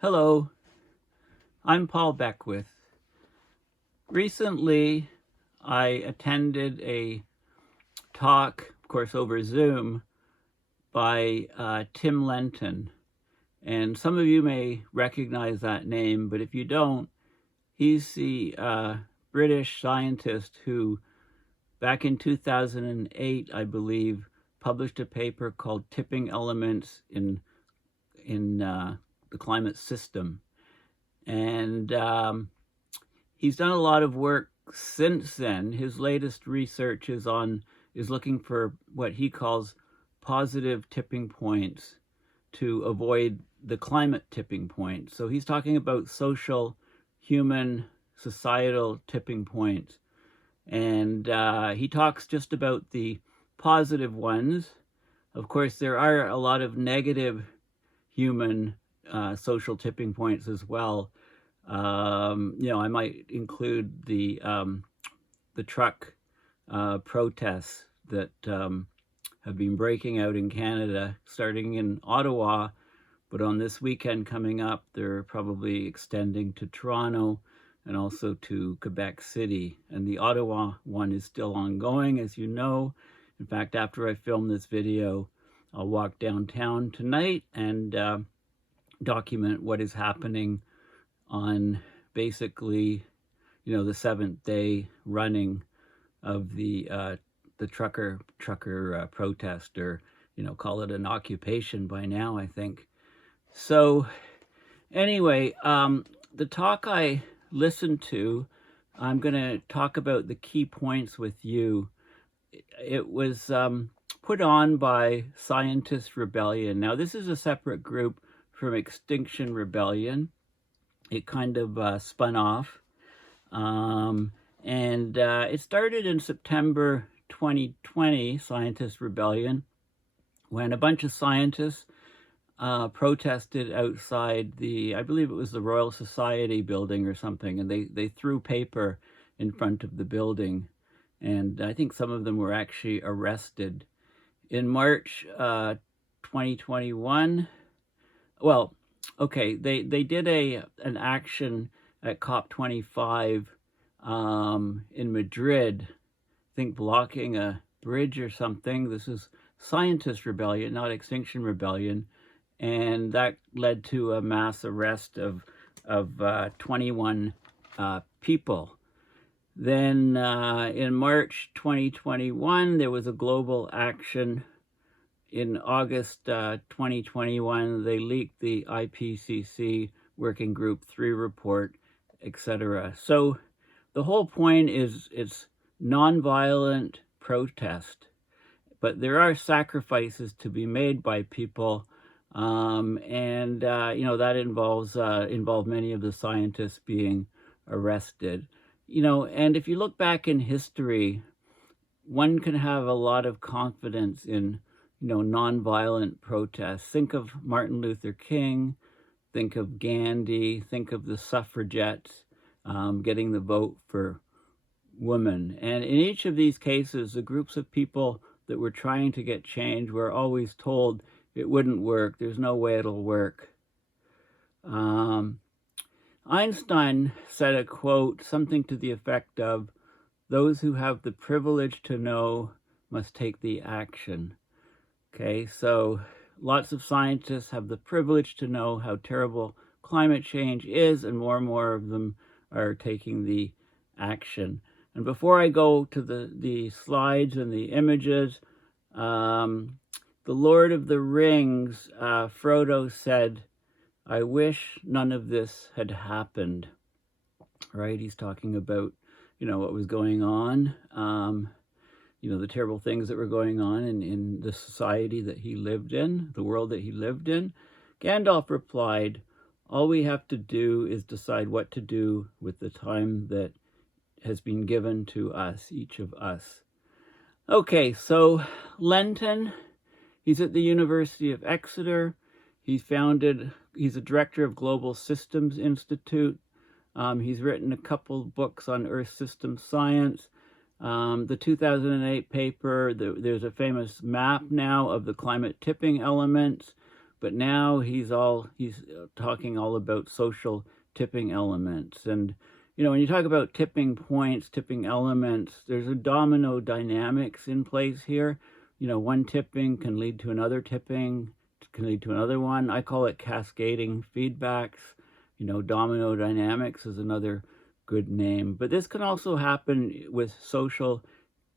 Hello, I'm Paul Beckwith. Recently, I attended a talk, of course over Zoom, by Tim Lenton. And some of you may recognize that name, but if you don't, he's the British scientist who, back in 2008, I believe, published a paper called Tipping Elements in the Climate System. And he's done a lot of work since then. His latest research is looking for what he calls positive tipping points to avoid the climate tipping point. So he's talking about social, human, societal tipping points. And he talks just about the positive ones. Of course, there are a lot of negative human social tipping points as well. I might include the truck protests that have been breaking out in Canada, starting in Ottawa, but on this weekend coming up, they're probably extending to Toronto and also to Quebec City. And the Ottawa one is still ongoing, as you know. In fact, after I film this video, I'll walk downtown tonight and document what is happening on basically, the seventh day running of the trucker protest, or call it an occupation by now, I think. So anyway, the talk I listened to, I'm going to talk about the key points with you. It was put on by Scientist Rebellion. Now, this is a separate group from Extinction Rebellion. It kind of spun off. And it started in September 2020, Scientist Rebellion, when a bunch of scientists protested outside I believe it was the Royal Society building or something, and they threw paper in front of the building. And I think some of them were actually arrested. In March 2021, well, okay, they did an action at COP25 in Madrid, I think blocking a bridge or something. This is Scientist Rebellion, not Extinction Rebellion. And that led to a mass arrest of 21 people. Then in March 2021, there was a global action. In August 2021, they leaked the IPCC Working Group 3 report, etc. So the whole point is it's nonviolent protest, but there are sacrifices to be made by people, and that involved many of the scientists being arrested. And if you look back in history, one can have a lot of confidence in nonviolent protests. Think of Martin Luther King, think of Gandhi, think of the suffragettes getting the vote for women. And in each of these cases, the groups of people that were trying to get change were always told it wouldn't work. There's no way it'll work. Einstein said a quote, something to the effect of, "Those who have the privilege to know must take the action." Okay, so lots of scientists have the privilege to know how terrible climate change is, and more of them are taking the action. And before I go to the slides and the images, the Lord of the Rings, Frodo said, "I wish none of this had happened." Right? He's talking about, what was going on, the terrible things that were going on in the society that he lived in, the world that he lived in. Gandalf replied, "All we have to do is decide what to do with the time that has been given to us, each of us." Okay, so Lenton, he's at the University of Exeter. He's a director of Global Systems Institute. He's written a couple books on Earth system science. The 2008 paper, there's a famous map now of the climate tipping elements, but now he's talking all about social tipping elements. And when you talk about tipping points, tipping elements, there's a domino dynamics in place here. One tipping can lead to another tipping, can lead to another one. I call it cascading feedbacks. Domino dynamics is another good name. But this can also happen with social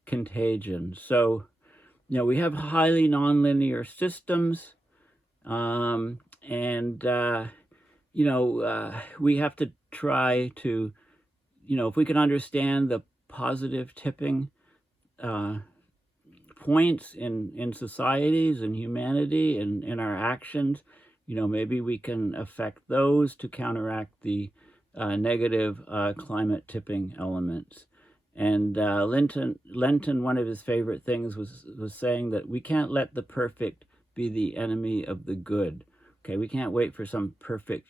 contagion. So, we have highly nonlinear systems, we have to try to, if we can understand the positive tipping points in societies and humanity and in our actions, maybe we can affect those to counteract the negative climate tipping elements. And Lenton, one of his favorite things was saying that we can't let the perfect be the enemy of the good. Okay, we can't wait for some perfect,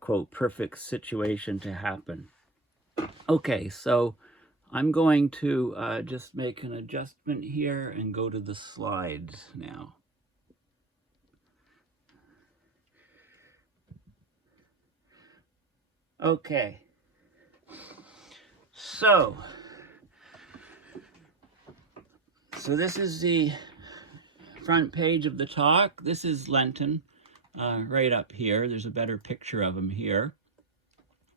quote, perfect situation to happen. Okay, so I'm going to just make an adjustment here and go to the slides now. Okay, so this is the front page of the talk. This is Lenton, right up here. There's a better picture of him here.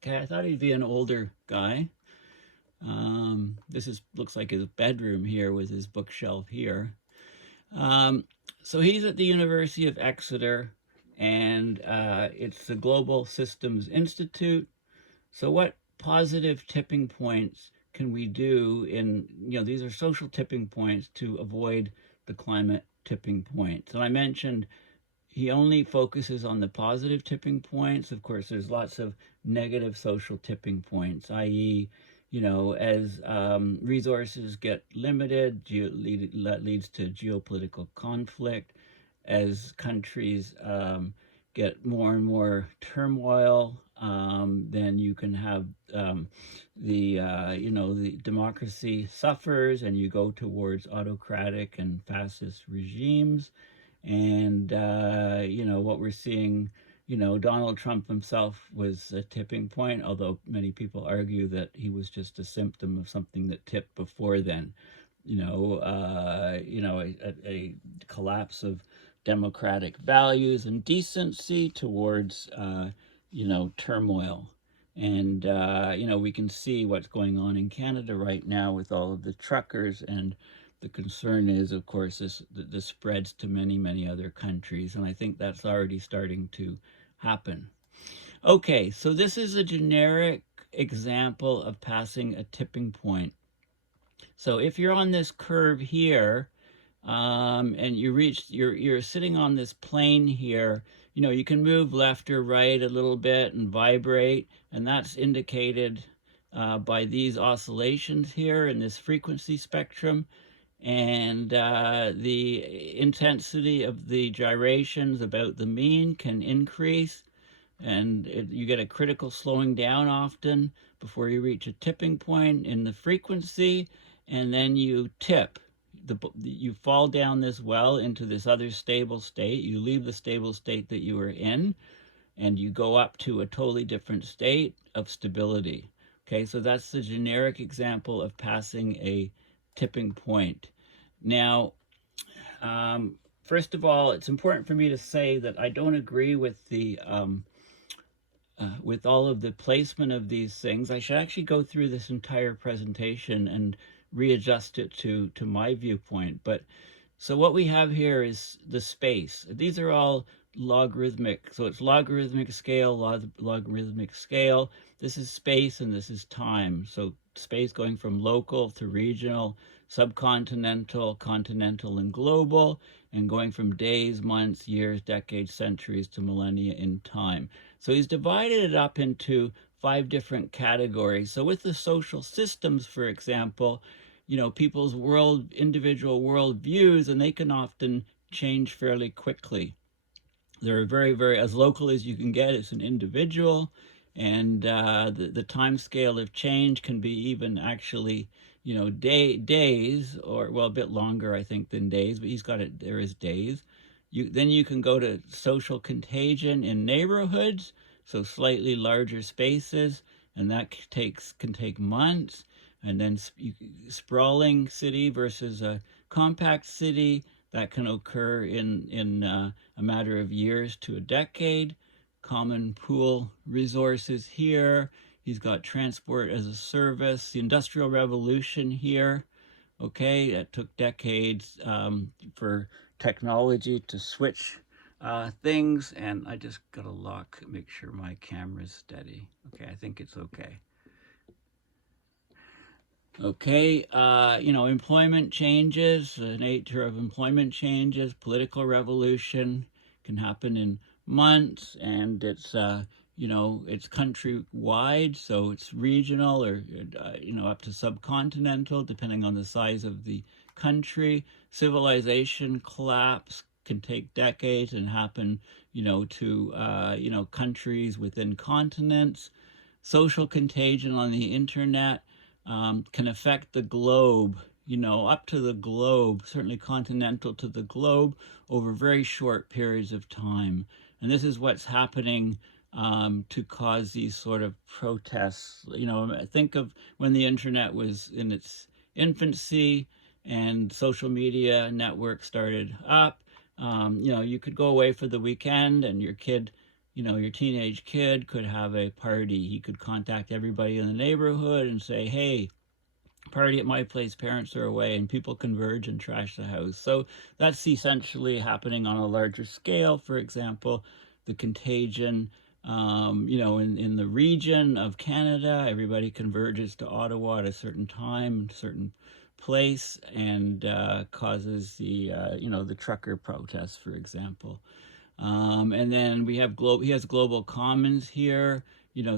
Okay, I thought he'd be an older guy. This looks like his bedroom here with his bookshelf here. So he's at the University of Exeter, and it's the Global Systems Institute. So what positive tipping points can we do in, these are social tipping points to avoid the climate tipping points. And I mentioned he only focuses on the positive tipping points. Of course, there's lots of negative social tipping points, i.e., as resources get limited, that leads to geopolitical conflict. As countries get more and more turmoil, then you can have the democracy suffers, and you go towards autocratic and fascist regimes. And what we're seeing, Donald Trump himself was a tipping point, although many people argue that he was just a symptom of something that tipped before then. A collapse of democratic values and decency towards turmoil. And we can see what's going on in Canada right now with all of the truckers, and the concern is, of course, this spreads to many, many other countries, and I think that's already starting to happen. Okay, so this is a generic example of passing a tipping point. So if you're on this curve here, and you're sitting on this plane here, you can move left or right a little bit and vibrate, and that's indicated by these oscillations here in this frequency spectrum. And the intensity of the gyrations about the mean can increase, and you get a critical slowing down often before you reach a tipping point in the frequency, and then you tip. You fall down this well into this other stable state. You leave the stable state that you were in, and you go up to a totally different state of stability. Okay, so that's the generic example of passing a tipping point. Now, first of all, it's important for me to say that I don't agree with the with all of the placement of these things. I should actually go through this entire presentation and readjust it to my viewpoint. But so what we have here is the space. These are all logarithmic. So it's logarithmic scale, logarithmic scale. This is space and this is time. So space going from local to regional, subcontinental, continental, and global, and going from days, months, years, decades, centuries to millennia in time. So he's divided it up into 5 different categories. So with the social systems, for example, people's individual world views, and they can often change fairly quickly. They're very, very, as local as you can get. It's an individual, and the time scale of change can be even actually, days, or, well, a bit longer, I think, than days, but he's got it, there is days. Then you can go to social contagion in neighborhoods, so slightly larger spaces, and that can take months. And then sprawling city versus a compact city, that can occur in a matter of years to a decade. Common pool resources here. He's got transport as a service. The Industrial Revolution here. Okay, it took decades for technology to switch things, and I just got to make sure my camera's steady. Okay, I think it's okay. Okay, employment changes, the nature of employment changes, political revolution can happen in months, and it's, it's countrywide, so it's regional or, up to subcontinental, depending on the size of the country. Civilization collapse can take decades and happen, to, countries within continents. Social contagion on the internet can affect the globe, up to the globe, certainly continental to the globe, over very short periods of time. And this is what's happening to cause these sort of protests. Think of when the internet was in its infancy and social media networks started up. You could go away for the weekend and your teenage kid could have a party. He could contact everybody in the neighborhood and say, hey, party at my place, parents are away, and people converge and trash the house. So that's essentially happening on a larger scale. For example, the contagion, in the region of Canada, everybody converges to Ottawa at a certain time, certain place, and causes the trucker protests, for example. And then he has global commons here,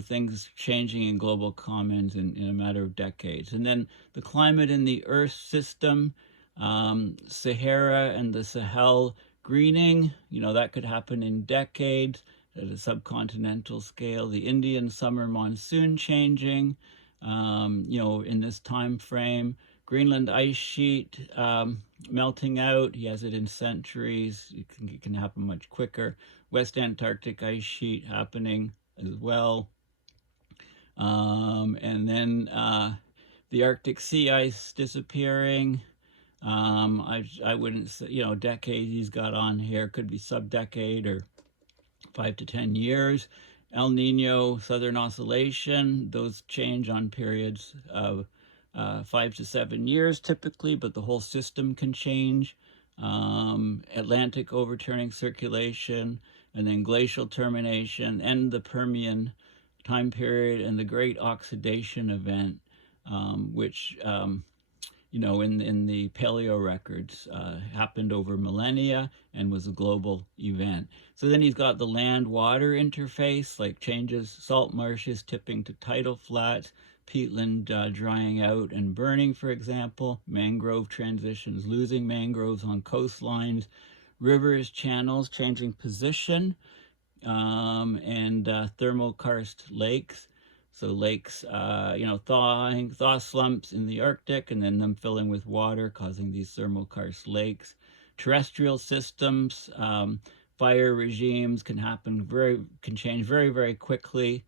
things changing in global commons in a matter of decades. And then the climate in the Earth system, Sahara and the Sahel greening, that could happen in decades at a subcontinental scale. The Indian summer monsoon changing, in this time frame. Greenland ice sheet melting out. He has it in centuries. It can happen much quicker. West Antarctic ice sheet happening as well. And then the Arctic sea ice disappearing. I wouldn't say, decades he's got on here. Could be sub-decade or 5 to 10 years. El Nino, Southern Oscillation, those change on periods of 5 to 7 years typically, but the whole system can change. Atlantic overturning circulation, and then glacial termination, and the Permian time period, and the Great Oxidation Event, which, in the paleo records happened over millennia and was a global event. So then he's got the land-water interface, like changes, salt marshes tipping to tidal flats, peatland drying out and burning, for example, mangrove transitions, losing mangroves on coastlines, rivers, channels changing position, and thermokarst lakes. So lakes, thaw slumps in the Arctic, and then them filling with water, causing these thermokarst lakes. Terrestrial systems, fire regimes can change very, very quickly.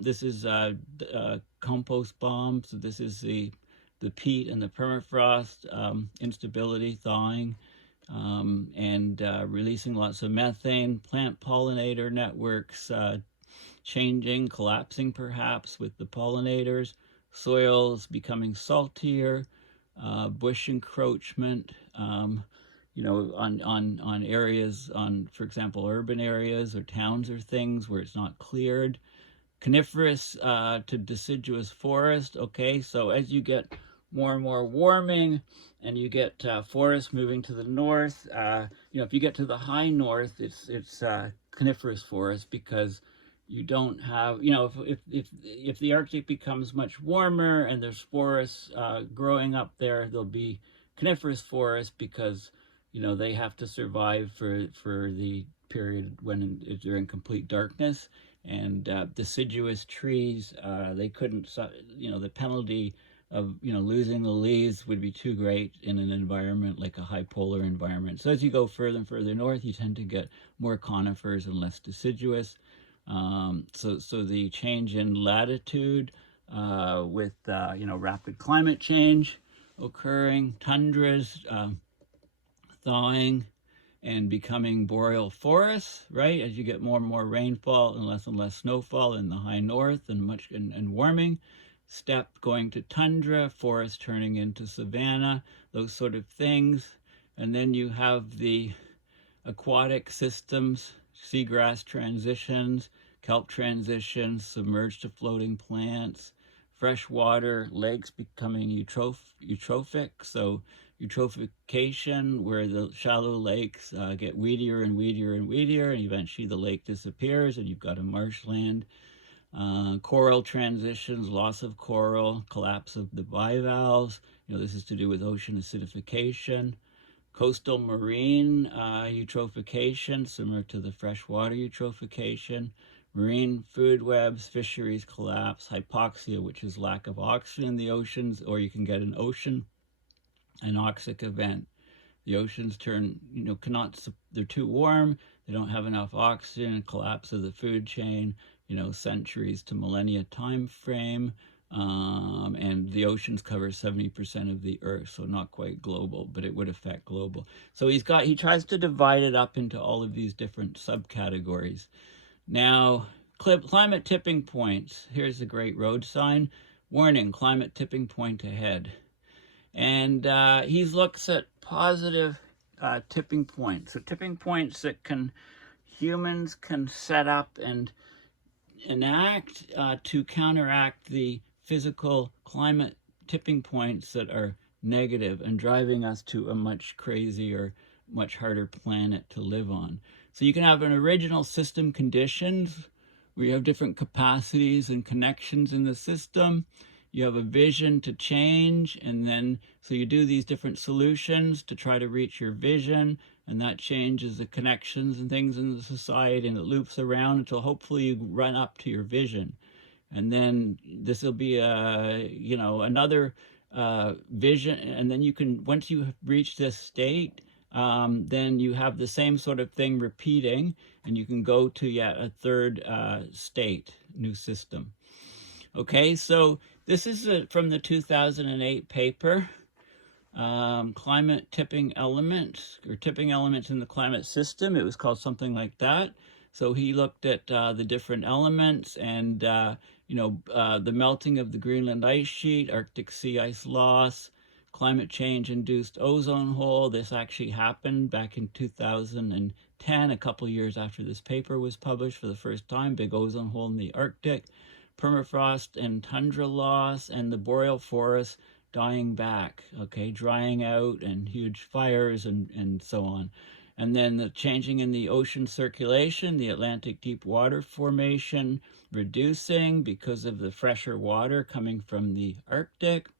This is compost bomb. So this is the peat and the permafrost, instability, thawing, and releasing lots of methane. Plant pollinator networks changing, collapsing perhaps with the pollinators. Soils becoming saltier. Bush encroachment. On areas, for example, urban areas or towns or things where it's not cleared. Coniferous to deciduous forest. Okay, so as you get more and more warming and you get forests moving to the north, if you get to the high north, it's coniferous forest, because you don't have, if the Arctic becomes much warmer and there's forests growing up there, there'll be coniferous forests, because they have to survive for the period when they're in complete darkness. And deciduous trees, they couldn't, the penalty losing the leaves would be too great in an environment like a high polar environment. So as you go further and further north, you tend to get more conifers and less deciduous. So the change in latitude with rapid climate change occurring, tundras thawing and becoming boreal forests, right? As you get more and more rainfall and less snowfall in the high north and warming, steppe going to tundra, forest turning into savanna, those sort of things. And then you have the aquatic systems, seagrass transitions, kelp transitions, submerged to floating plants, freshwater lakes becoming eutrophic, so eutrophication, where the shallow lakes get weedier and weedier and weedier, and eventually the lake disappears and you've got a marshland. Coral transitions, loss of coral, collapse of the bivalves. This is to do with ocean acidification. Coastal marine eutrophication, similar to the freshwater eutrophication. Marine food webs, fisheries collapse, hypoxia, which is lack of oxygen in the oceans, or you can get an ocean anoxic event. The oceans they're too warm, they don't have enough oxygen, collapse of the food chain, centuries to millennia time frame, and the oceans cover 70% of the earth, so not quite global, but it would affect global. So he tries to divide it up into all of these different subcategories. Now, climate tipping points. Here's a great road sign. Warning, climate tipping point ahead. And he looks at positive tipping points. So tipping points that humans can set up and enact to counteract the physical climate tipping points that are negative and driving us to a much crazier, much harder planet to live on. So you can have an original system conditions where you have different capacities and connections in the system. You have a vision to change, and then so you do these different solutions to try to reach your vision, and that changes the connections and things in the society, and it loops around until hopefully you run up to your vision. And then this will be another vision, and then you can, once you reach this state, then you have the same sort of thing repeating, and you can go to yet a third state, new system. Okay, so this is from the 2008 paper, Climate Tipping Elements, or Tipping Elements in the Climate System. It was called something like that. So he looked at the different elements and, the melting of the Greenland ice sheet, Arctic sea ice loss, climate change induced ozone hole. This actually happened back in 2010, a couple years after this paper was published for the first time, big ozone hole in the Arctic. Permafrost and tundra loss, and the boreal forest dying back, okay, drying out, and huge fires and so on. And then the changing in the ocean circulation, the Atlantic deep water formation reducing because of the fresher water coming from the Arctic.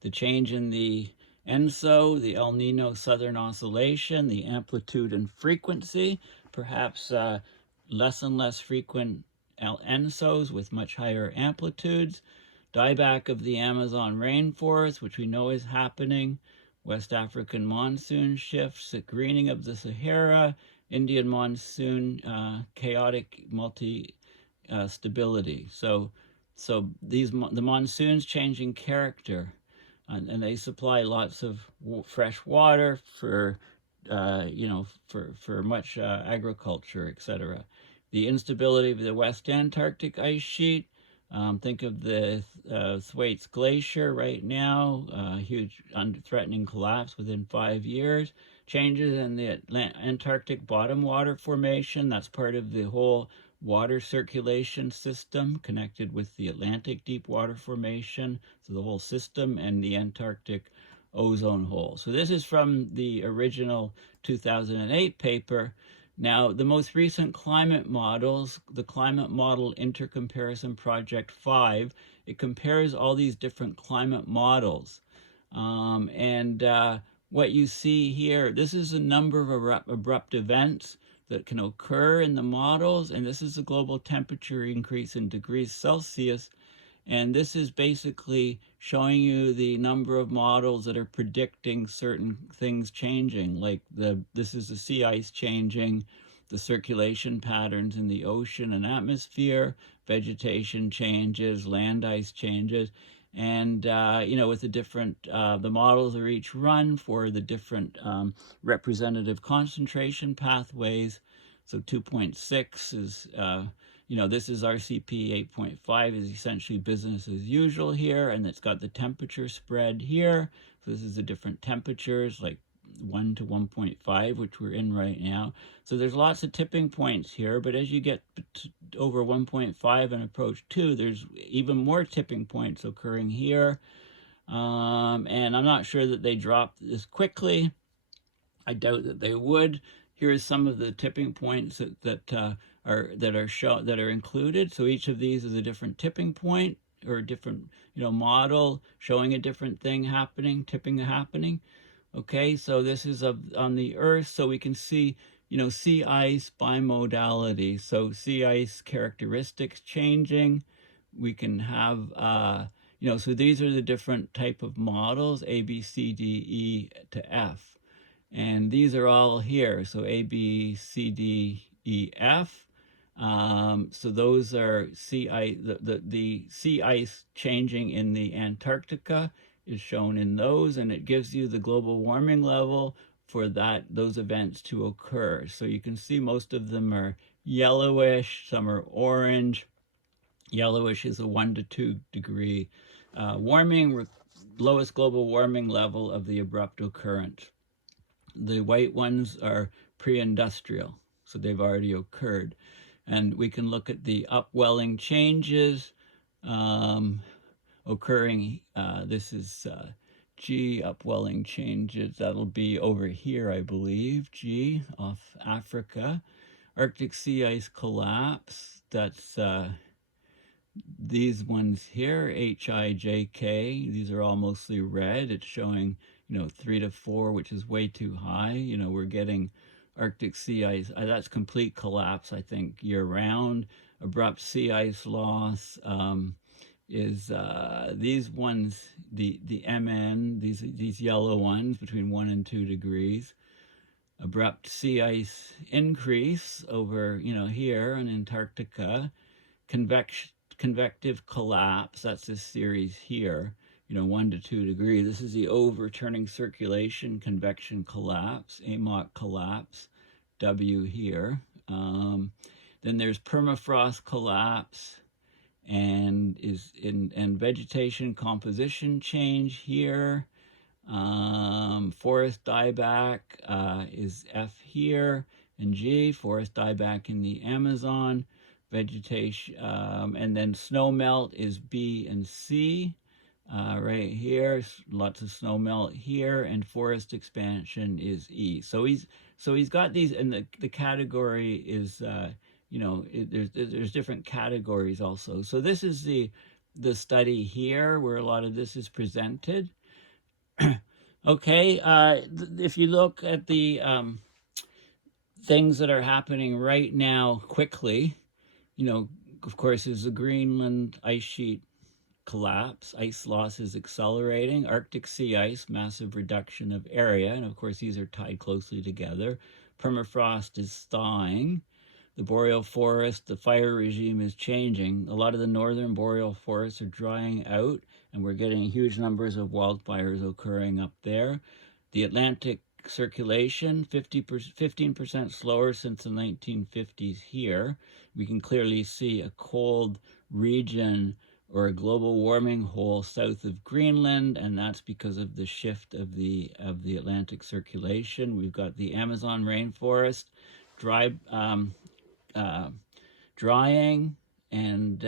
The change in the ENSO, the El Nino Southern Oscillation, the amplitude and frequency, perhaps less and less frequent ENSOs with much higher amplitudes, dieback of the Amazon rainforest, which we know is happening, West African monsoon shifts, the greening of the Sahara, Indian monsoon, chaotic multi-stability. So the monsoons changing character, and they supply lots of fresh water for much agriculture, etc. The instability of the West Antarctic ice sheet. Think of the Thwaites Glacier right now, huge threatening collapse within 5 years. Changes in the Antarctic bottom water formation. That's part of the whole water circulation system connected with the Atlantic deep water formation. So the whole system and the Antarctic ozone hole. So this is from the original 2008 paper. Now, the most recent climate models, the Climate Model Intercomparison Project 5, it compares all these different climate models. What you see here, this is a number of abrupt events that can occur in the models, and this is the global temperature increase in degrees Celsius. And this is basically showing you the number of models that are predicting certain things changing, like this is the sea ice changing, the circulation patterns in the ocean and atmosphere, vegetation changes, land ice changes, and with the different, the models are each run for the different representative concentration pathways. So 2.6 is, this is RCP 8.5 is essentially business as usual here, and it's got the temperature spread here. So this is the different temperatures, like 1 to 1.5, which we're in right now. So there's lots of tipping points here, but as you get over 1.5 and approach 2, there's even more tipping points occurring here. And I'm not sure that they drop this quickly. I doubt that they would. Here's some of the tipping points that are included. So each of these is a different tipping point or a different model showing a different thing happening, tipping happening. Okay, so this is on the Earth, so we can see sea ice bimodality. So sea ice characteristics changing. We can have so these are the different type of models, A, B, C, D, E to F. And these are all here. So A, B, C, D, E, F. So those are sea ice. The sea ice changing in the Antarctica is shown in those, and it gives you the global warming level for those events to occur. So you can see most of them are yellowish, some are orange. Yellowish is a 1 to 2 degree warming, lowest global warming level of the abrupt occurrence. The white ones are pre-industrial, so they've already occurred. And we can look at the upwelling changes occurring. This is G, upwelling changes. That'll be over here, I believe. G, off Africa. Arctic sea ice collapse. That's these ones here, HIJK. These are all mostly red. It's showing 3 to 4, which is way too high. We're getting Arctic sea ice. That's complete collapse, I think, year-round. Abrupt sea ice loss is these ones, the MN, these yellow ones between 1 and 2 degrees. Abrupt sea ice increase over, here in Antarctica. Convective collapse, that's this series here, 1 to 2 degrees. This is the overturning circulation, convection collapse, AMOC collapse, W here. Then there's permafrost collapse, and vegetation composition change here. Forest dieback is F here, and G, forest dieback in the Amazon. Vegetation, and then snow melt is B and C right here. Lots of snow melt here, and forest expansion is E. So he's got these, and the category is there's different categories also. So this is the study here where a lot of this is presented. Okay, if you look at the things that are happening right now quickly, of course, is the Greenland ice sheet collapse. Ice loss is accelerating. Arctic sea ice, massive reduction of area. And of course, these are tied closely together. Permafrost is thawing. The boreal forest, the fire regime is changing. A lot of the northern boreal forests are drying out, and we're getting huge numbers of wildfires occurring up there. The Atlantic circulation, 15% slower since the 1950s here. We can clearly see a cold region or a global warming hole south of Greenland, and that's because of the shift of the Atlantic circulation. We've got the Amazon rainforest drying and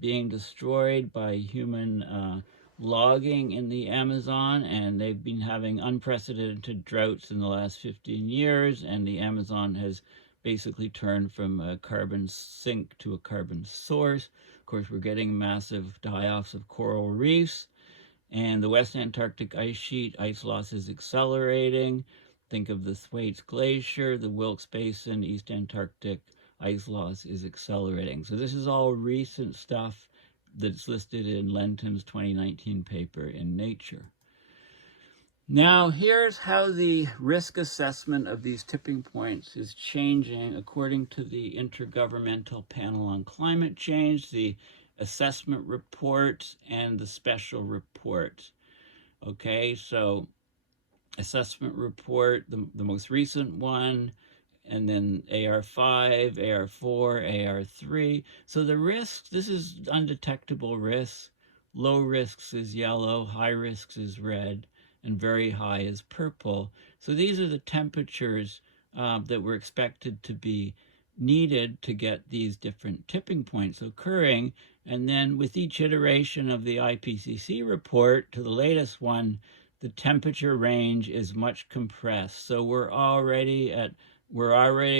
being destroyed by human logging in the Amazon, and they've been having unprecedented droughts in the last 15 years, and the Amazon has basically turned from a carbon sink to a carbon source. Of course, we're getting massive die-offs of coral reefs, and the West Antarctic ice sheet, ice loss is accelerating. Think of the Thwaites Glacier, the Wilkes Basin, East Antarctic ice loss is accelerating. So this is all recent stuff, that's listed in Lenton's 2019 paper in Nature. Now, here's how the risk assessment of these tipping points is changing according to the Intergovernmental Panel on Climate Change, the assessment report, and the special report. Okay, so assessment report, the most recent one, and then AR5, AR4, AR3. So the risks, this is undetectable risks. Low risks is yellow, high risks is red, and very high is purple. So these are the temperatures that were expected to be needed to get these different tipping points occurring. And then with each iteration of the IPCC report to the latest one, the temperature range is much compressed. So we're already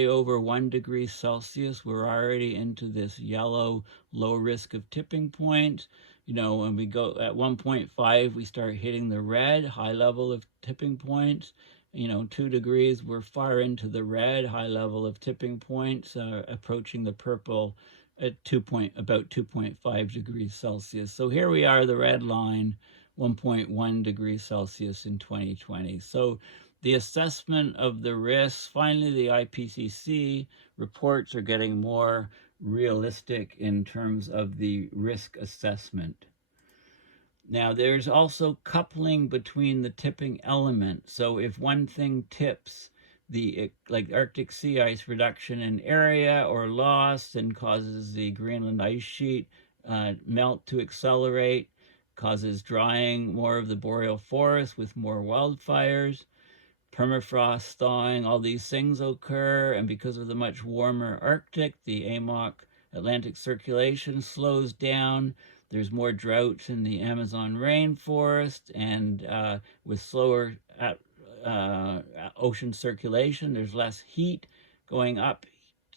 over 1 degree Celsius. We're already into this yellow low risk of tipping point. You know, when we go at 1.5, we start hitting the red, high level of tipping points. You know, 2 degrees, we're far into the red, high level of tipping points, approaching the purple at about 2.5 degrees Celsius. So here we are, the red line, 1.1 degrees Celsius in 2020. So the assessment of the risks, finally the IPCC reports are getting more realistic in terms of the risk assessment. Now there's also coupling between the tipping elements. So if one thing tips, like Arctic sea ice reduction in area or loss, and causes the Greenland ice sheet melt to accelerate, causes drying more of the boreal forest with more wildfires, permafrost thawing, all these things occur. And because of the much warmer Arctic, the AMOC Atlantic circulation slows down. There's more droughts in the Amazon rainforest, and with slower ocean circulation, there's less heat going up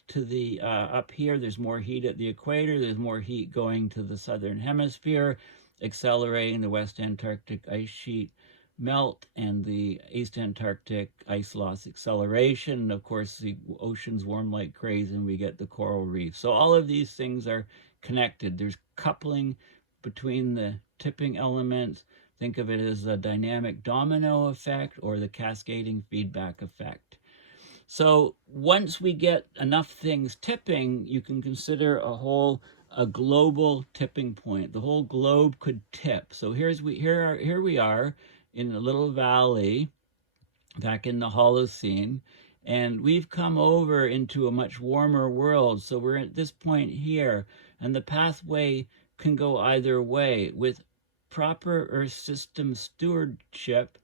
to the up here. There's more heat at the equator. There's more heat going to the southern hemisphere, accelerating the West Antarctic ice sheet melt and the East Antarctic ice loss acceleration. And of course, the oceans warm like crazy and we get the coral reef. So all of these things are connected. There's coupling between the tipping elements. Think of it as a dynamic domino effect or the cascading feedback effect. So once we get enough things tipping, you can consider a global tipping point. The whole globe could tip. So here we are in a little valley back in the Holocene, and we've come over into a much warmer world. So we're at this point here, and the pathway can go either way. With proper Earth system stewardship,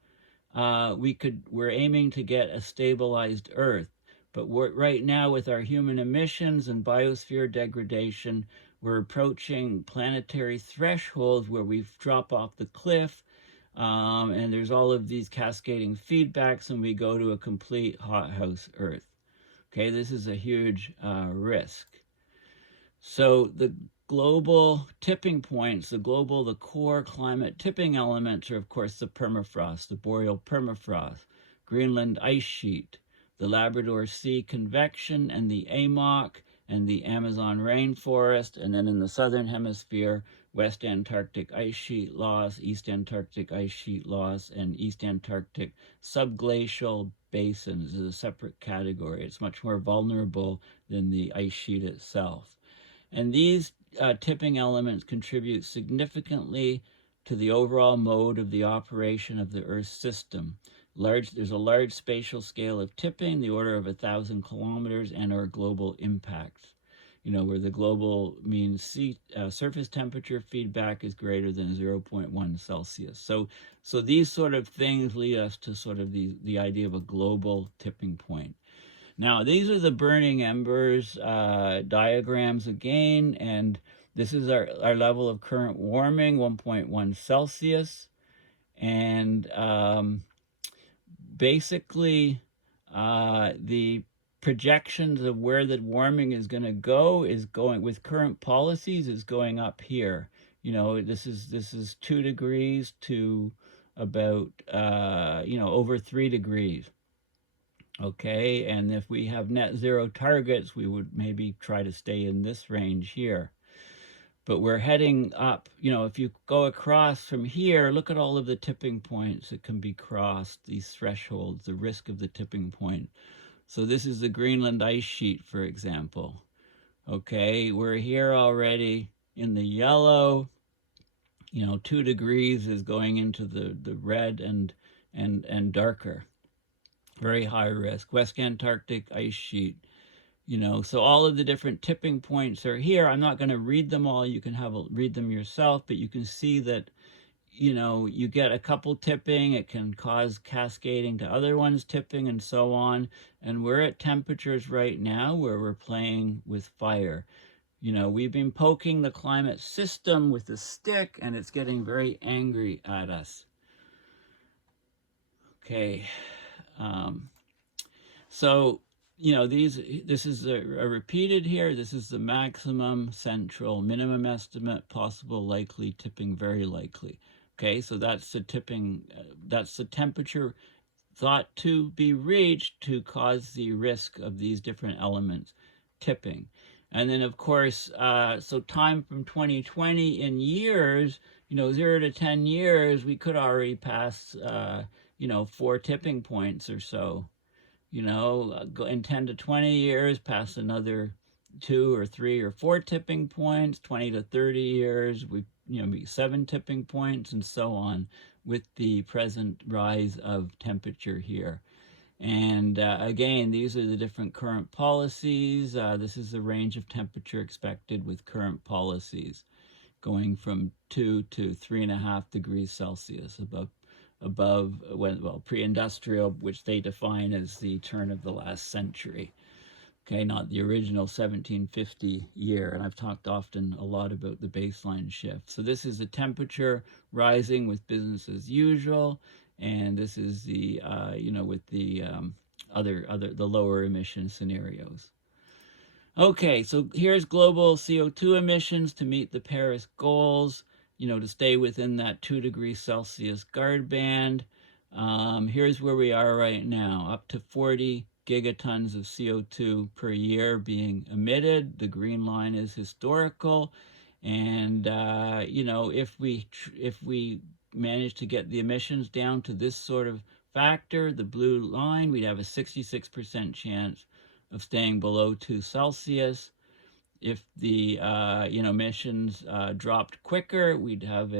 we're aiming to get a stabilized Earth. But right now, with our human emissions and biosphere degradation, we're approaching planetary thresholds where we drop off the cliff, and there's all of these cascading feedbacks, and we go to a complete hothouse Earth. Okay, this is a huge risk. So the global tipping points, the core climate tipping elements are, of course, the permafrost, the boreal permafrost, Greenland ice sheet, the Labrador Sea convection, and the AMOC, and the Amazon rainforest, and then in the southern hemisphere, West Antarctic ice sheet loss, East Antarctic ice sheet loss, and East Antarctic subglacial basins is a separate category. It's much more vulnerable than the ice sheet itself. And these tipping elements contribute significantly to the overall mode of the operation of the Earth system. There's a large spatial scale of tipping, the order of 1,000 kilometers, and our global impacts. You know, where the global mean surface temperature feedback is greater than 0.1 Celsius. So these sort of things lead us to sort of the idea of a global tipping point. Now, these are the burning embers diagrams again, and this is our level of current warming, 1.1 Celsius. And basically, the projections of where the warming is going to go with current policies is going up here. You know, this is 2 degrees to about over 3 degrees. Okay, and if we have net zero targets, we would maybe try to stay in this range here. but we're heading up. If you go across from here, look at all of the tipping points that can be crossed, these thresholds, the risk of the tipping point. So this is the Greenland ice sheet, for example. Okay, we're here already in the yellow. 2 degrees is going into the red and darker. Very high risk. West Antarctic ice sheet. So all of the different tipping points are here. I'm not going to read them all. You can read them yourself, but you can see that, you get a couple tipping, it can cause cascading to other ones tipping and so on. And we're at temperatures right now where we're playing with fire. We've been poking the climate system with a stick and it's getting very angry at us. Okay. So, this is a repeated here. This is the maximum central minimum estimate, possible, likely, tipping, very likely. Okay, so that's the tipping, that's the temperature thought to be reached to cause the risk of these different elements tipping. And then, of course, so time from 2020 in years, 0 to 10 years, we could already pass, 4 tipping points or so. In 10 to 20 years, pass another 2 or 3 or 4 tipping points. 20 to 30 years, we be 7 tipping points, and so on, with the present rise of temperature here. And again, these are the different current policies. This is the range of temperature expected with current policies, going from 2 to 3.5 degrees Celsius above pre-industrial, which they define as the turn of the last century. Okay, not the original 1750 year. And I've talked often a lot about the baseline shift. So this is the temperature rising with business as usual, and this is the with the the lower emission scenarios. Okay, so here's global CO2 emissions to meet the Paris goals, to stay within that 2 degrees Celsius guard band. Here's where we are right now, up to 40 gigatons of CO2 per year being emitted. The green line is historical. And, if we manage to get the emissions down to this sort of factor, the blue line, we'd have a 66% chance of staying below 2 Celsius. If the emissions dropped quicker, we'd have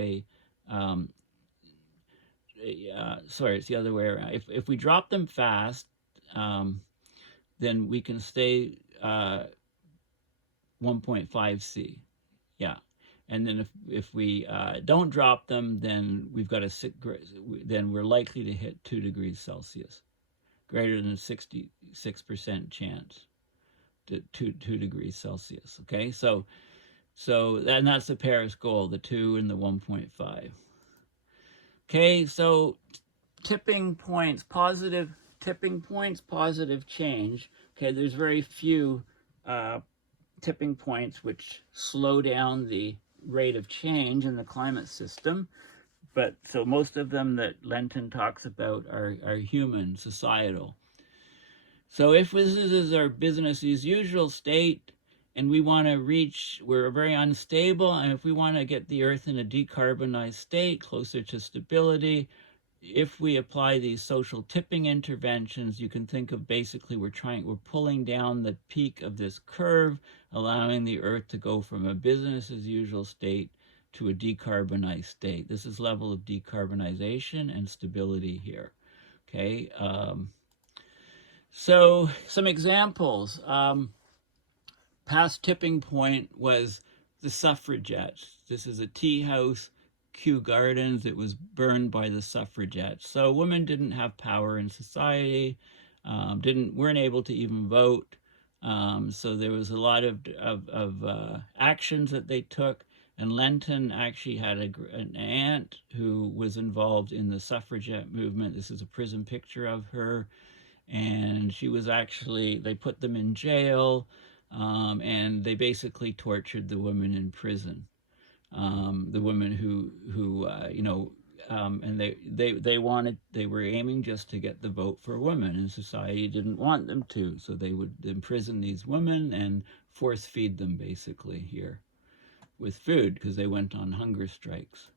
sorry, it's the other way around. If we drop them fast, then we can stay 1.5 C. Yeah. And then if we don't drop them, then then we're likely to hit 2 degrees Celsius, greater than a 66% chance to 2 degrees Celsius. Okay, so and that's the Paris goal, the 2 and the 1.5. Okay, so tipping points, positive tipping points, positive change. Okay, there's very few tipping points which slow down the rate of change in the climate system. But so most of them that Lenton talks about are human, societal. So if this is our business as usual state, and we want to we're very unstable, and if we want to get the Earth in a decarbonized state, closer to stability, if we apply these social tipping interventions, you can think of basically we're pulling down the peak of this curve, allowing the Earth to go from a business as usual state to a decarbonized state. This is level of decarbonization and stability here. Okay. So some examples. Past tipping point was the suffragettes. This is a tea house, Kew Gardens. It was burned by the suffragettes. So women didn't have power in society, weren't able to even vote. So there was a lot of actions that they took. And Lenton actually had an aunt who was involved in the suffragette movement. This is a prison picture of her. And she was they put them in jail, and they basically tortured the women in prison. The women who and they were aiming just to get the vote for women, and society didn't want them to, so they would imprison these women and force feed them basically here. with food because they went on hunger strikes.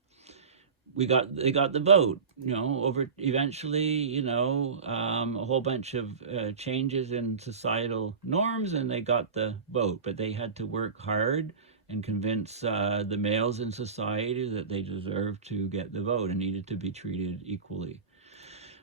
They got the vote, over eventually, a whole bunch of changes in societal norms, and they got the vote. But they had to work hard and convince the males in society that they deserved to get the vote and needed to be treated equally.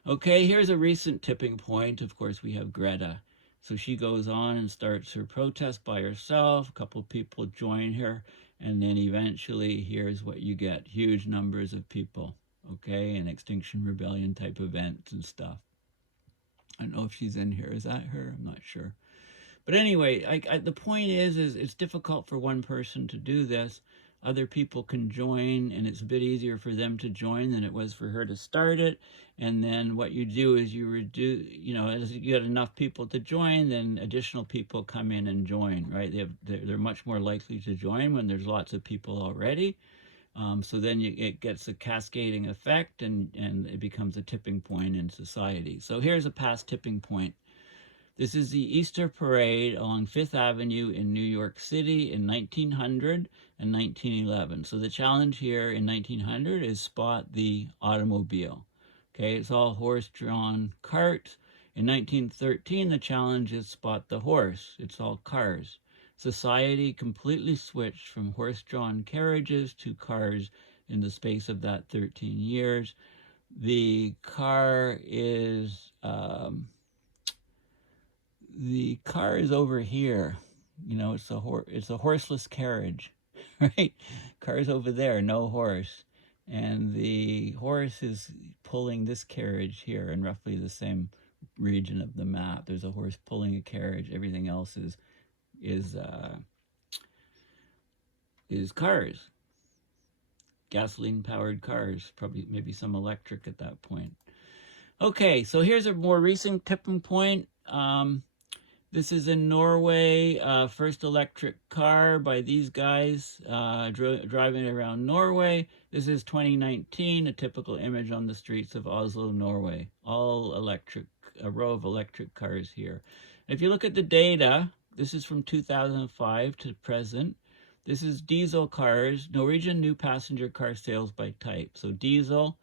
Okay, here's a recent tipping point. Of course, we have Greta. So she goes on and starts her protest by herself. A couple people join her, and then eventually here's what you get. Huge numbers of people, okay, and Extinction Rebellion type events and stuff. I don't know if she's in here. Is that her? I'm not sure. But anyway, the point is it's difficult for one person to do this. Other people can join, and it's a bit easier for them to join than it was for her to start it. And then what you do is you reduce, as you get enough people to join, then additional people come in and join, right? They're much more likely to join when there's lots of people already. So then it gets a cascading effect, and it becomes a tipping point in society. So here's a past tipping point. This is the Easter Parade along Fifth Avenue in New York City in 1900 and 1911. So the challenge here in 1900 is spot the automobile. Okay, it's all horse-drawn carts. In 1913, the challenge is spot the horse. It's all cars. Society completely switched from horse-drawn carriages to cars in the space of that 13 years. The car is over here. It's a horseless carriage, right? Car's over there, no horse. And the horse is pulling this carriage here in roughly the same region of the map. There's a horse pulling a carriage. Everything else is cars. Gasoline-powered cars, probably maybe some electric at that point. Okay, so here's a more recent tipping point. This is in Norway, first electric car by these guys driving around Norway. This is 2019, a typical image on the streets of Oslo, Norway. All electric, a row of electric cars here. If you look at the data, this is from 2005 to present. This is diesel cars, Norwegian new passenger car sales by type. So diesel,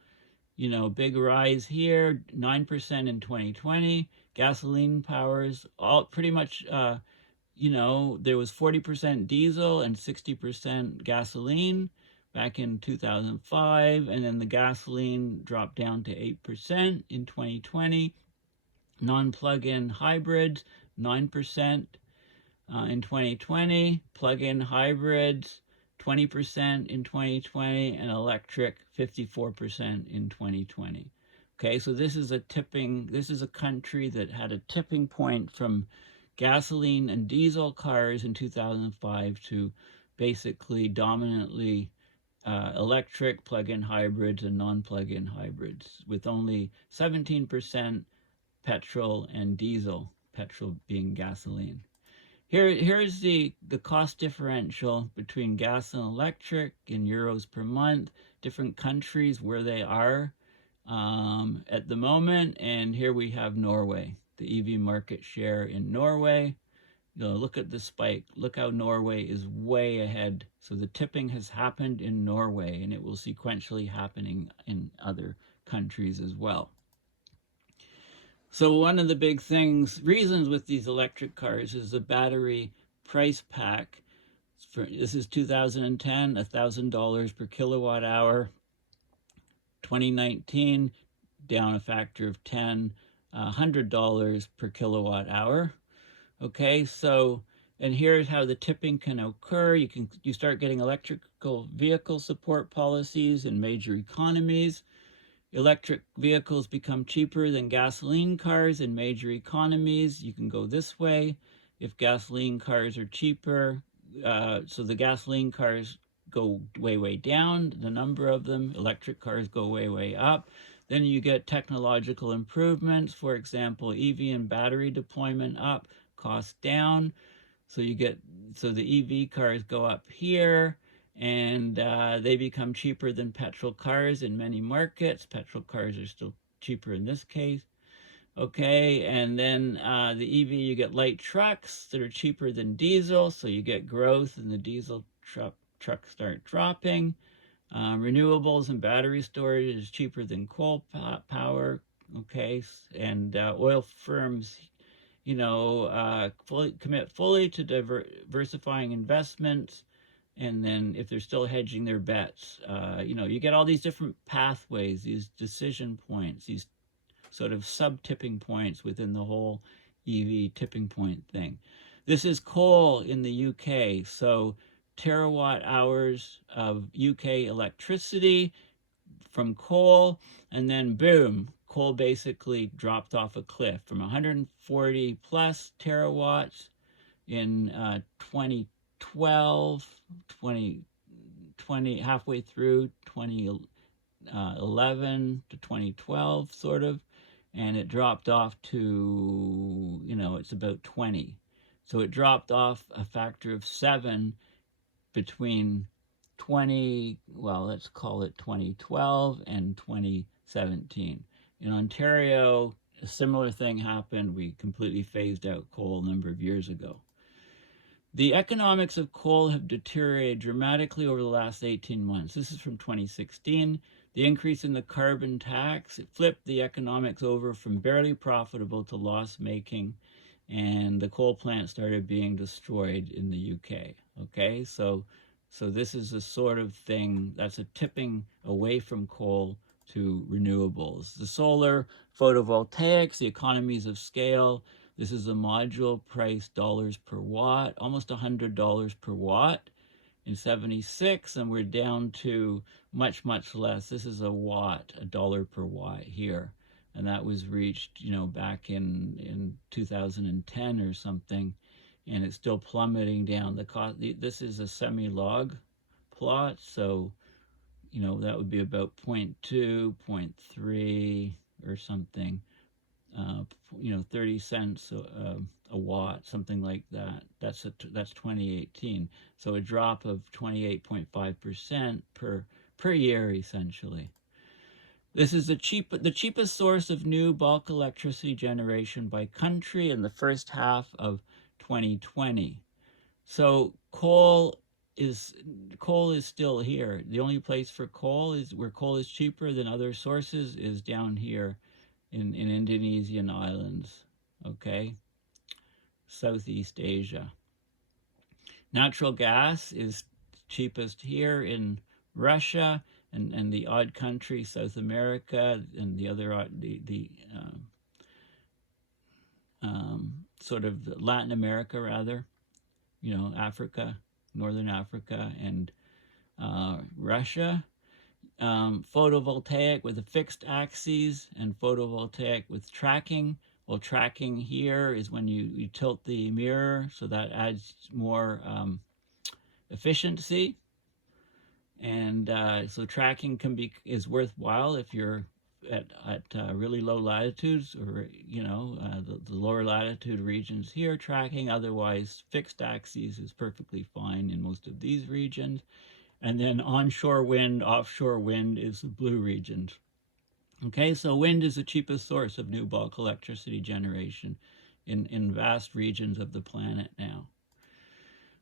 big rise here, 9% in 2020. Gasoline powers, all pretty much, there was 40% diesel and 60% gasoline back in 2005. And then the gasoline dropped down to 8% in 2020. Non-plug-in hybrids, 9% in 2020. Plug-in hybrids, 20% in 2020, and electric 54% in 2020. Okay, so this is a country that had a tipping point from gasoline and diesel cars in 2005 to basically dominantly electric, plug-in hybrids, and non-plug-in hybrids, with only 17% petrol and diesel, petrol being gasoline. Here's the cost differential between gas and electric in euros per month, different countries where they are at the moment. And here we have Norway, the EV market share in Norway. Look at the spike. Look how Norway is way ahead. So the tipping has happened in Norway, and it will sequentially happening in other countries as well. So one of the big reasons with these electric cars is the battery price pack. This is 2010, $1,000 per kilowatt hour. 2019, down a factor of 10, $100 per kilowatt hour. Okay, so, and here's how the tipping can occur. You start getting electrical vehicle support policies in major economies. Electric vehicles become cheaper than gasoline cars in major economies. You can go this way. If gasoline cars are cheaper, so the gasoline cars go way down, the number of them. Electric cars go way up. Then you get technological improvements. For example, EV and battery deployment up, cost down. So the EV cars go up here, and they become cheaper than petrol cars in many markets. Petrol cars are still cheaper in this case. Okay, and then the EV, you get light trucks that are cheaper than diesel, so you get growth in the diesel truck trucks start dropping. Renewables and battery storage is cheaper than coal power. Okay, and oil firms, commit fully to diversifying investments. And then if they're still hedging their bets, you get all these different pathways, these decision points, these sort of sub-tipping points within the whole EV tipping point thing. This is coal in the UK. So terawatt hours of UK electricity from coal, and then boom, coal basically dropped off a cliff from 140 plus terawatts in 2012, 2020, halfway through 2011 to 2012, sort of, and it dropped off to, it's about 20. So it dropped off a factor of 7 between let's call it 2012 and 2017. In Ontario, a similar thing happened. We completely phased out coal a number of years ago. The economics of coal have deteriorated dramatically over the last 18 months. This is from 2016. The increase in the carbon tax, it flipped the economics over from barely profitable to loss-making, and the coal plants started being destroyed in the UK. Okay, so this is the sort of thing that's a tipping away from coal to renewables. The solar photovoltaics, the economies of scale. This is a module price dollars per watt, almost $100 per watt in 76, and we're down to much, much less. This is a watt, $1 per watt here. And that was reached, back in 2010 or something, and it's still plummeting down. The cost. This is a semi-log plot, so that would be about 0.2, 0.3 or something. 30 cents a watt, something like that. That's 2018. So a drop of 28.5% per year, essentially. This is the cheapest source of new bulk electricity generation by country in the first half of 2020. So coal is still here. The only place for coal is where coal is cheaper than other sources is down here in Indonesian islands, okay? Southeast Asia. Natural gas is cheapest here in Russia and the odd country, South America, and the other, sort of Latin America, rather, Africa, Northern Africa, and Russia. Photovoltaic with a fixed axis and photovoltaic with tracking. Well, tracking here is when you tilt the mirror, so that adds more efficiency. And so tracking is worthwhile if you're at really low latitudes, or the lower latitude regions here. Tracking, otherwise fixed axes is perfectly fine in most of these regions. And then onshore wind, offshore wind is the blue regions. Okay, so wind is the cheapest source of new bulk electricity generation in vast regions of the planet now.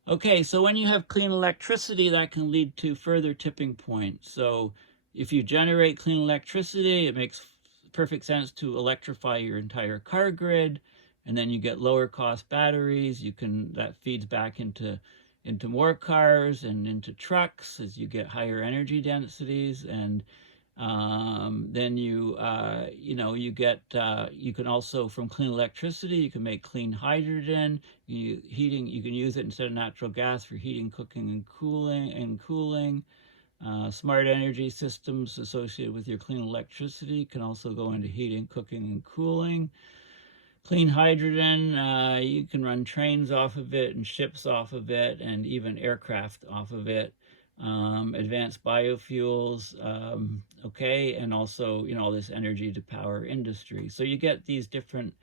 Okay, so when you have clean electricity, that can lead to further tipping points. So if you generate clean electricity, it makes perfect sense to electrify your entire car grid, and then you get lower cost batteries. That feeds back into more cars and into trucks as you get higher energy densities, and then you can also, from clean electricity, you can make clean hydrogen. You can use it instead of natural gas for heating, cooking, and cooling. Smart energy systems associated with your clean electricity can also go into heating, cooking, and cooling. Clean hydrogen, you can run trains off of it and ships off of it and even aircraft off of it. Advanced biofuels, okay, and also, all this energy to power industry. So you get these different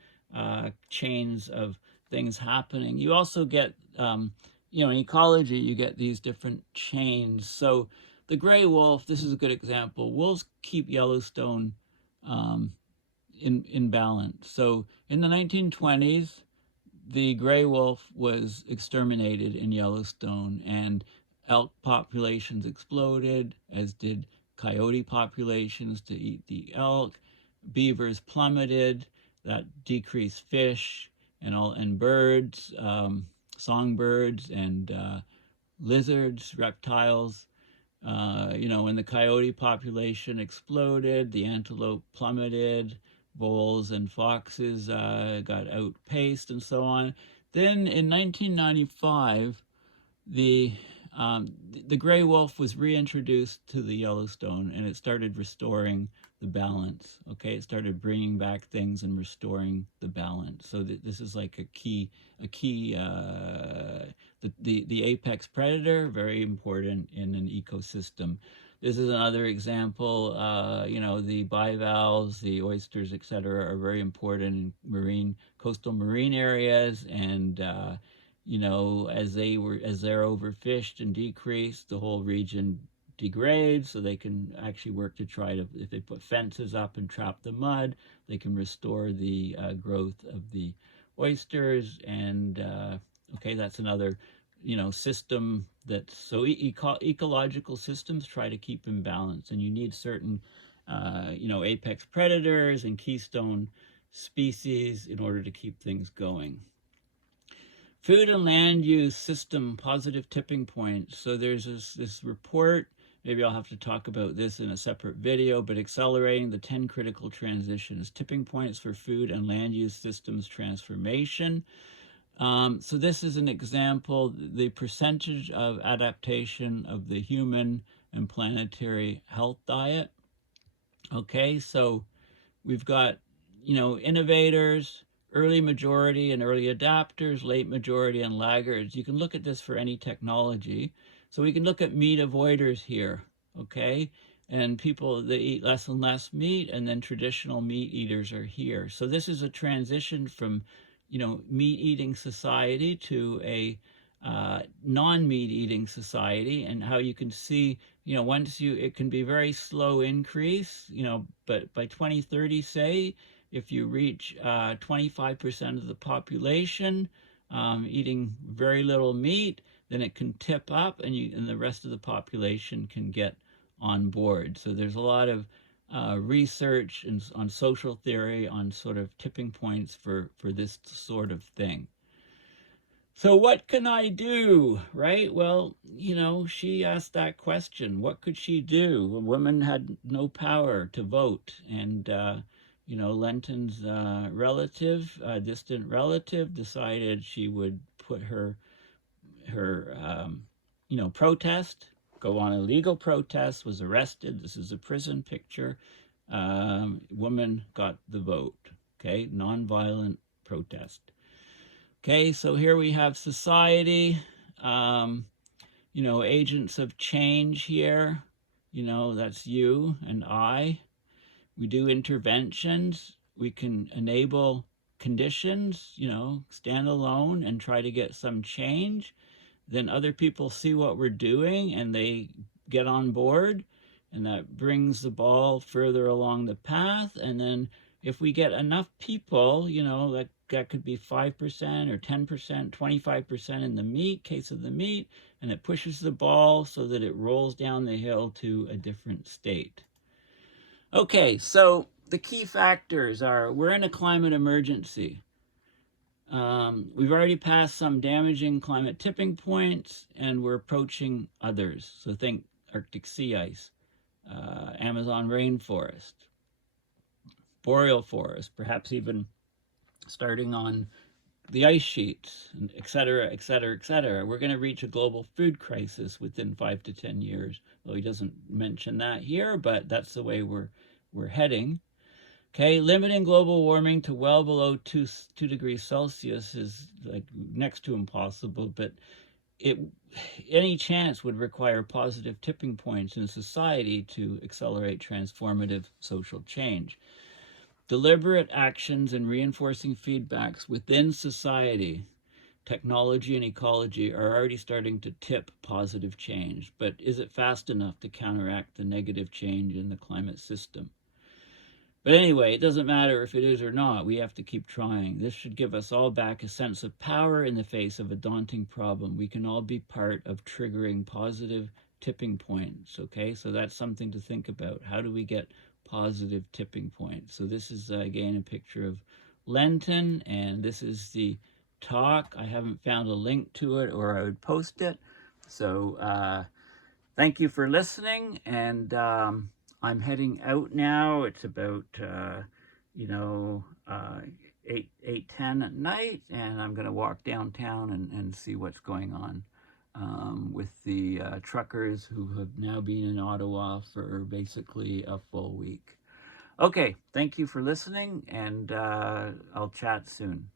chains of things happening. You also get, in ecology, you get these different chains. So the gray wolf, this is a good example. Wolves keep Yellowstone in balance. So in the 1920s, the gray wolf was exterminated in Yellowstone, and elk populations exploded, as did coyote populations to eat the elk. Beavers plummeted, that decreased fish and birds, songbirds and lizards, reptiles. When the coyote population exploded, the antelope plummeted, voles and foxes got outpaced, and so on. Then in 1995, the gray wolf was reintroduced to the Yellowstone, and it started restoring the balance. Okay, it started bringing back things and restoring the balance. So this is like a key the apex predator, very important in an ecosystem. This is another example. The bivalves, the oysters, etc., are very important in coastal marine areas, and as they're overfished and decreased, the whole region degrades. So they can actually work to try to, if they put fences up and trap the mud, they can restore the growth of the oysters. And okay, that's another system that's so ecological systems try to keep in balance, and you need certain apex predators and keystone species in order to keep things going. Food and land use system positive tipping points. So there's this report, maybe I'll have to talk about this in a separate video, but accelerating the 10 critical transitions, tipping points for food and land use systems transformation. So this is an example, the percentage of adaptation of the human and planetary health diet. Okay, so we've got, innovators, early majority and early adapters, late majority and laggards. You can look at this for any technology. So we can look at meat avoiders here, okay? And people that eat less and less meat, and then traditional meat eaters are here. So this is a transition from, meat eating society to a non-meat eating society, and how you can see, it can be very slow increase, but by 2030, say, if you reach 25% of the population eating very little meat, then it can tip up, and the rest of the population can get on board. So there's a lot of research on social theory on sort of tipping points for this sort of thing. So what can I do, right? Well, she asked that question. What could she do? Women had no power to vote, and Lenton's distant relative, decided she would put her protest, go on a legal protest, was arrested. This is a prison picture. Woman got the vote. Okay, nonviolent protest. Okay, so here we have society, agents of change here. That's you and I. We do interventions. We can enable conditions, stand alone and try to get some change. Then other people see what we're doing and they get on board, and that brings the ball further along the path. And then if we get enough people, that could be 5% or 10%, 25% in the case of the meat, and it pushes the ball so that it rolls down the hill to a different state. Okay, so the key factors are, we're in a climate emergency. We've already passed some damaging climate tipping points, and we're approaching others. So think Arctic sea ice, Amazon rainforest, boreal forest, perhaps even starting on the ice sheets, et cetera, et cetera, et cetera. We're going to reach a global food crisis within 5 to 10 years. Well, he doesn't mention that here, but that's the way we're heading. Okay, limiting global warming to well below 2 degrees Celsius is like next to impossible, but any chance would require positive tipping points in society to accelerate transformative social change. Deliberate actions and reinforcing feedbacks within society, technology and ecology are already starting to tip positive change, but is it fast enough to counteract the negative change in the climate system? But anyway, it doesn't matter if it is or not. We have to keep trying. This should give us all back a sense of power in the face of a daunting problem. We can all be part of triggering positive tipping points, okay? So that's something to think about. How do we get positive tipping points? So this is, again, a picture of Lenton, and this is the talk. I haven't found a link to it, or I would post it. So thank you for listening, and I'm heading out now. It's about, 8:10 at night, and I'm going to walk downtown and see what's going on with the truckers who have now been in Ottawa for basically a full week. Okay, thank you for listening, and I'll chat soon.